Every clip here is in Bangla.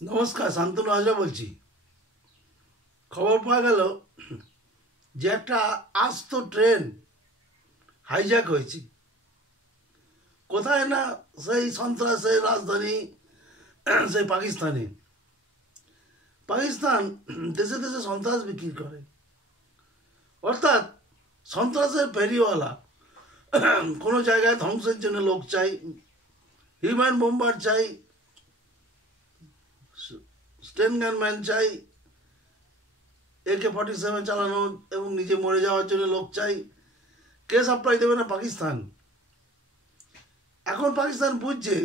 নমস্কার, শান্তনু হাজরা বলছি। খবর পাওয়া গেল যে একটা আস্ত ট্রেন হাইজ্যাক হয়েছে। কোথায় না সেই সন্ত্রাসের রাজধানী সেই পাকিস্তানে। পাকিস্তান দেশে দেশে সন্ত্রাস বিক্রি করে, অর্থাৎ সন্ত্রাসের ফেরিওয়ালা। কোনো জায়গায় ধ্বংসের জন্য লোক চাই, হিউম্যান বোম্বার চাই, স্টেন গানম্যান চাই, AK-47 চালানো এবং নিজে মরে যাওয়ার জন্য লোক চাই। কে সাপ্লাই দেবে না? পাকিস্তান। এখন পাকিস্তান বুঝছে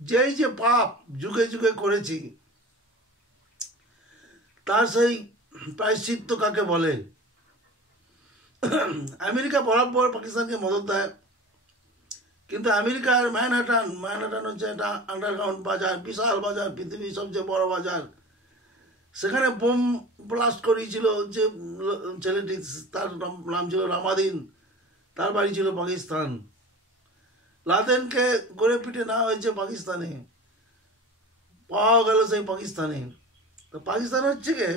যে এই যে পাপ যুগে যুগে করেছি তার সেই প্রায়শ্চিত্ত কাকে বলে। আমেরিকা বরাবর পাকিস্তানকে মদত দেয়, কিন্তু আমেরিকার ম্যানহাটান হচ্ছে একটা আন্ডারগ্রাউন্ড বাজার, বিশাল বাজার, পৃথিবীর সবচেয়ে বড় বাজার। সেখানে বোম ব্লাস্ট করিয়েছিল যে ছেলেটি, তার নাম ছিল রামাদিন, তার বাড়ি ছিল পাকিস্তান। লাদেনকে গড়ে পিটে নেওয়া হয়েছে পাকিস্তানে, পাওয়া গেল সেই পাকিস্তানে। তো পাকিস্তান হচ্ছে গিয়ে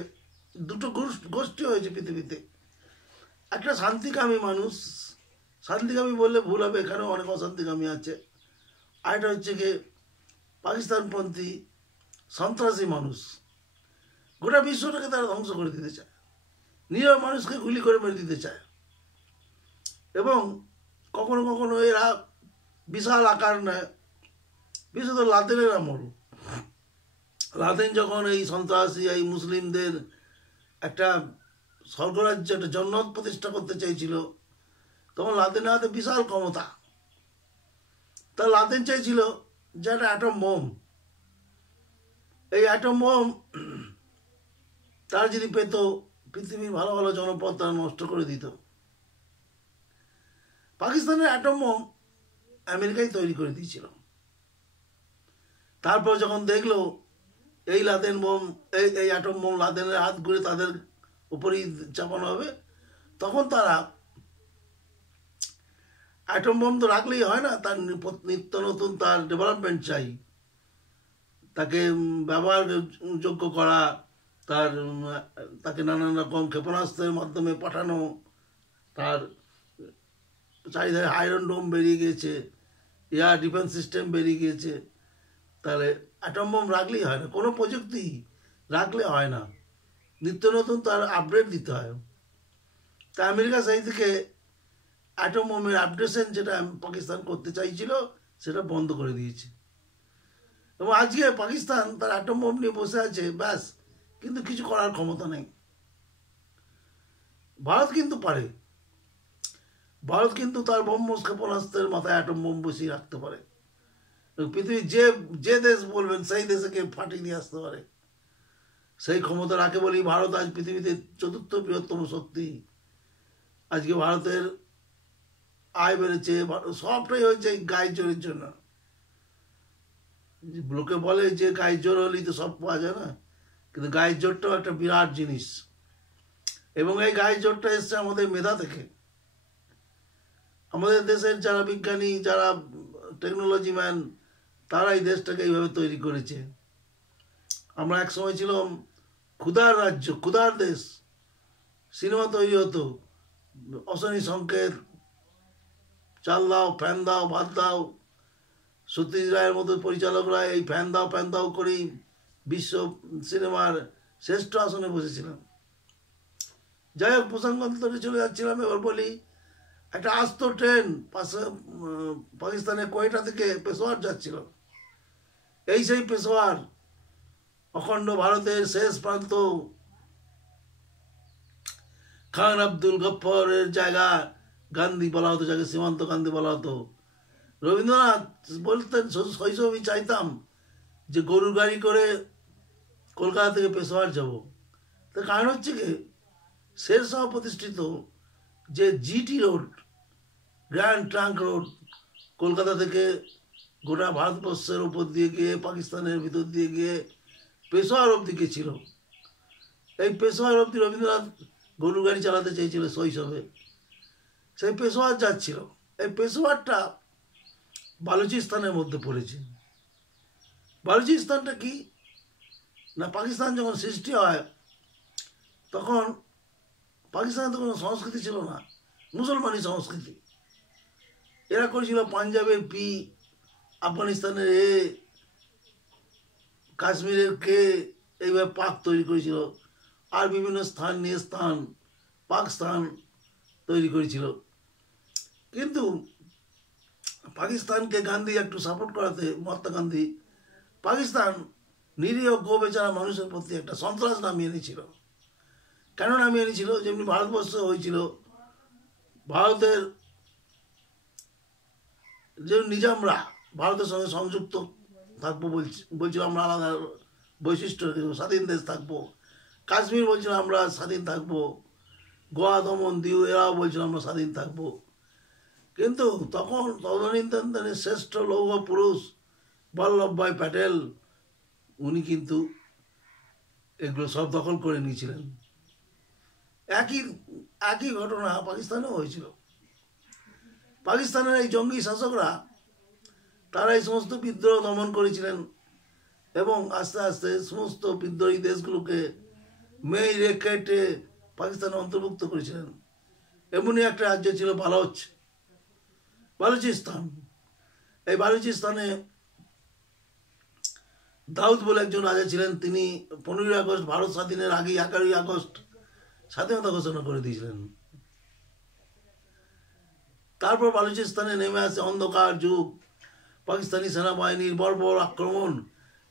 দুটো গোষ্ঠী হয়েছে পৃথিবীতে। একটা শান্তিকামী মানুষ, শান্তিকামী বললে ভুল হবে, এখানেও অনেক অশান্তিকামী আছে। আর এটা হচ্ছে গিয়ে পাকিস্তানপন্থী সন্ত্রাসী মানুষ। গোটা বিশ্বটাকে তারা ধ্বংস করে দিতে চায়, নিরীহ মানুষকে গুলি করে মেরে দিতে চায়। এবং কখনো কখনো এরা বিশাল আকার নেয়, বিশেষত লাদেনের আমল। লাদেন যখন এই সন্ত্রাসী এই মুসলিমদের একটা স্বর্গরাজ্য, একটা জন্নত প্রতিষ্ঠা করতে চাইছিল, তখন লাদেনের হাতে বিশাল ক্ষমতা। তা লাদেন চাইছিল যে একটা অ্যাটম বোম, এই অ্যাটম বোম তারা যদি পেত, পৃথিবীর ভালো ভালো জনপদ তারা নষ্ট করে দিত। পাকিস্তানের অ্যাটম বোম আমেরিকাই তৈরি করে দিয়েছিল। তারপর যখন দেখলো এই লাদেন বোম, এই অ্যাটম বোম লাদেনের হাত ঘুরে তাদের উপরেই চাপানো হবে, তখন তারা অ্যাটম বোম তো রাখলেই হয় না, তার নিত্য নতুন তার ডেভেলপমেন্ট চাই, তাকে ব্যবহারযোগ্য করা, তাকে নানান রকম ক্ষেপণাস্ত্রের মাধ্যমে পাঠানো। তার চারিধারে আয়রন ডোম বেরিয়ে গিয়েছে, এয়ার ডিফেন্স সিস্টেম বেরিয়ে গিয়েছে। তাহলে অ্যাটম বোম রাখলেই হয় না, কোনো প্রযুক্তি রাখলে হয় না, নিত্য নতুন তার আপডেট দিতে হয়। তা আমেরিকা সেই থেকে অ্যাটম বোমের আপডেশন যেটা পাকিস্তান করতে চাইছিল সেটা বন্ধ করে দিয়েছে। এবং আজকে পাকিস্তান তার অ্যাটম বোম নিয়ে বসে আছে, ব্যাস, কিন্তু কিছু করার ক্ষমতা নেই। ভারত কিন্তু পারে, ভারত কিন্তু তার ব্রহ্মস ক্ষেপণাস্ত্রের মাথায় অ্যাটম বোম বসিয়ে রাখতে পারে। পৃথিবীর যে দেশ বলবেন সেই দেশকে ফাটিয়ে নিয়ে আসতে পারে, সেই ক্ষমতা রাখে বলেই ভারত আজ পৃথিবীতে চতুর্থ বৃহত্তম শক্তি। আজকে ভারতের আয় বেড়েছে, সবটাই হয়েছে গায়ের জোরের জন্য। লোকে বলে যে গায়ের জোর হলেই তো সব পাওয়া যায় না, কিন্তু গায়ের জোরটাও একটা বিরাট জিনিস। এবং এই গায়ের জোরটা এসছে আমাদের মেধা থেকে। আমাদের দেশের যারা বিজ্ঞানী, যারা টেকনোলজি ম্যান, তারা এই দেশটাকে এইভাবে তৈরি করেছে। আমরা এক সময় ছিলাম ক্ষুধার রাজ্য, ক্ষুধার দেশ। সিনেমা তৈরি হতো, অশনি সংকেত, চাল দাও, ফ্যান দাও, ভাত দাও। সত্যজিৎ রায়ের মতো পরিচালকরা এই ফ্যান দাও করেই বিশ্ব সিনেমার শ্রেষ্ঠ আসনে বসেছিলাম। যাই হোক, প্রসঙ্গান্তরে চলে যাচ্ছিলাম। এবার বলি, একটা আস্ত ট্রেন পাশে পাকিস্তানের কোয়েটা থেকে পেশোয়ার যাচ্ছিল। এই সেই পেশোয়ার, অখণ্ড ভারতের শেষ প্রান্ত, খান আব্দুল গফ্ফরের জায়গা গান্ধী বলা হতো, যাকে সীমান্ত গান্ধী বলা হতো। রবীন্দ্রনাথ বলতেন, শৈশবই চাইতাম যে গরুর গাড়ি করে কলকাতা থেকে পেশোয়ার যাব। তার কারণ হচ্ছে কি, শেরশাহ প্রতিষ্ঠিত যে GT road, grand trunk road, Kolkata থেকে গোটা ভারতবর্ষের উপর দিয়ে গিয়ে পাকিস্তানের ভিতর দিয়ে গিয়ে পেশোয়ার অবধি গেছিল। এই পেশোয়ার অবধি রবীন্দ্রনাথ গরুর গাড়ি চালাতে চেয়েছিল শৈশবে। সেই পেশোয়ার যাচ্ছিল। এই পেশোয়ারটা বালুচিস্তানের মধ্যে পড়েছে। বালুচিস্তানটা কি? না পাকিস্তান যখন সৃষ্টি হয় তখন পাকিস্তানে তো কোনো সংস্কৃতি ছিল না, মুসলমানি সংস্কৃতি। এরা করেছিল পাঞ্জাবের পি, আফগানিস্তানের এ, কাশ্মীরের কে, এইভাবে পাক তৈরি করেছিল। আর বিভিন্ন স্থান নিয়ে স্থান পাকিস্তান তৈরি করেছিল। কিন্তু পাকিস্তানকে গান্ধী একটু সাপোর্ট করাতে, মহাত্মা গান্ধী পাকিস্তান নিরীহ গো বেচারা মানুষের প্রতি একটা সন্ত্রাস নামিয়ে এনেছিল। কেন নামিয়ে এনেছিল? যেমনি ভারতবর্ষ হয়েছিল, ভারতের যে নিজামরা ভারতের সঙ্গে সংযুক্ত থাকবো বলছিল, আমরা আলাদা বৈশিষ্ট্য রেখেছি, স্বাধীন দেশ থাকবো। কাশ্মীর বলছিল আমরা স্বাধীন থাকবো, গোয়া, দমন, দিউ এরাও বলছিল আমরা স্বাধীন থাকবো। কিন্তু তখন তদানীন্তনের শ্রেষ্ঠ লৌহ পুরুষ বল্লভভাই প্যাটেল উনি কিন্তু এগুলো সব দখল করে নিয়েছিলেন। একই ঘটনা পাকিস্তানেও হয়েছিল। পাকিস্তানের এই জঙ্গি শাসকরা তারা এই সমস্ত বিদ্রোহ দমন করেছিলেন এবং আস্তে আস্তে সমস্ত বিদ্রোহী দেশগুলোকে মেরে কেটে পাকিস্তানে অন্তর্ভুক্ত করেছিলেন। এমনই একটা রাজ্য ছিল বালুচিস্তান। এই বালুচিস্তানে দাউদ বলে একজন রাজা ছিলেন। তিনি 15ই আগস্ট ভারত স্বাধীনের আগে 11ই আগস্ট স্বাধীনতা ঘোষণা করে দিয়েছিলেন। তারপর বালুচিস্তানে নেমে আসে অন্ধকার যুগ, পাকিস্তানি সেনাবাহিনীর বর্বর আক্রমণ।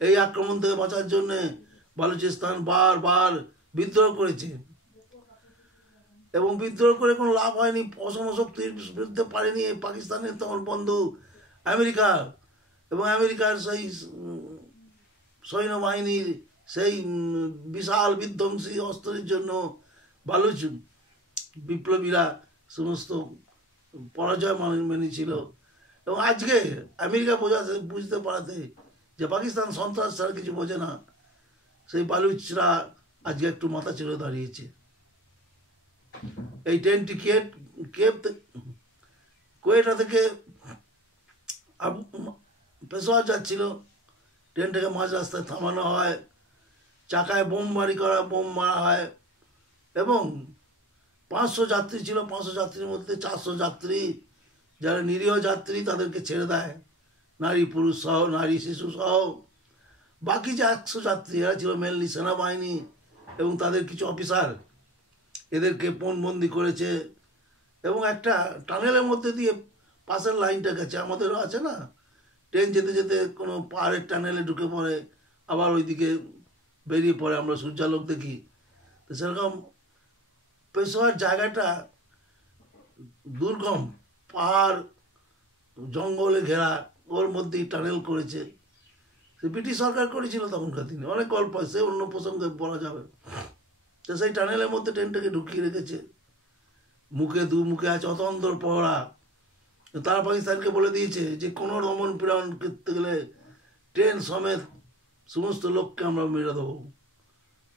এই আক্রমণ থেকে বাঁচার জন্য বালুচিস্তান বারবার বিদ্রোহ করেছে এবং বিদ্রোহ করে কোনো লাভ হয়নি। অসম শক্তির বিরুদ্ধে পারেনি পাকিস্তানের তখন বন্ধু আমেরিকা, এবং আমেরিকার সেই সৈন্যবাহিনীর সেই বিশাল বিধ্বংসী অস্ত্রের জন্য বালুচ বিপ্লবীরা সমস্ত পরাজয় মেনেছিল। এবং আজকে আমেরিকা বুঝতে পারাতে যে পাকিস্তান সন্ত্রাস ছাড়া কিছু বোঝে না, সেই বালুচরা আজকে একটু মাথা ছেড়ে দাঁড়িয়েছে। এই ট্রেনটি কোয়েটা থেকে পেশোয়ার যাচ্ছিল। ট্রেনটাকে মাঝ রাস্তায় থামানো হয়, চাকায় বোম মারা হয় এবং 500 যাত্রী ছিল। 500 যাত্রীর মধ্যে 400 যাত্রী যারা নিরীহ যাত্রী তাদেরকে ছেড়ে দেয়, নারী পুরুষ সহ, নারী শিশু সহ। বাকি যে 100 যাত্রী এরা ছিল মেনলি সেনাবাহিনী এবং তাদের কিছু অফিসার, এদেরকে পণবন্দি করেছে এবং একটা টানেলের মধ্যে দিয়ে পাশের লাইনটা গেছে। আমাদেরও আছে না, ট্রেন যেতে যেতে কোনো পাহাড়ের টানেলে ঢুকে পড়ে, আবার ওইদিকে বেরিয়ে পড়ে, আমরা সূর্যালোক দেখি। তো সেরকম পেশোয়ার জায়গাটা দুর্গম, পাহাড় জঙ্গলে ঘেরা, ওর মধ্যেই টানেল করেছে। ব্রিটিশ সরকার করেছিল তখনকার দিনে, অনেক গল্প আছে, অন্য প্রসঙ্গে বলা যাবে। তো সেই টানেলের মধ্যে ট্রেনটাকে ঢুকিয়ে রেখেছে, মুখে আছে অতন্ত্র পহরা। তারা পাকিস্তানকে বলে দিয়েছে যে কোনো দমন পীড়ন করতে গেলে ট্রেন সমেত সমস্ত লোককে আমরা মেরে দেবো।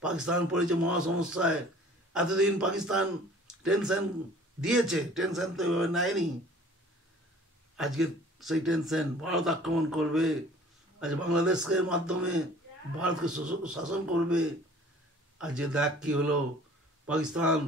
পাকিস্তান পড়েছে মহা সমস্যায়। এতদিন পাকিস্তান টেনশন দিয়েছে, টেনশন তো এভাবে নেয়নি। আজকে সেই টেনশন, ভারত আক্রমণ করবে, আজ বাংলাদেশের মাধ্যমে ভারতকে শাসন করবে। আজ যে দেখ কি হলো, পাকিস্তান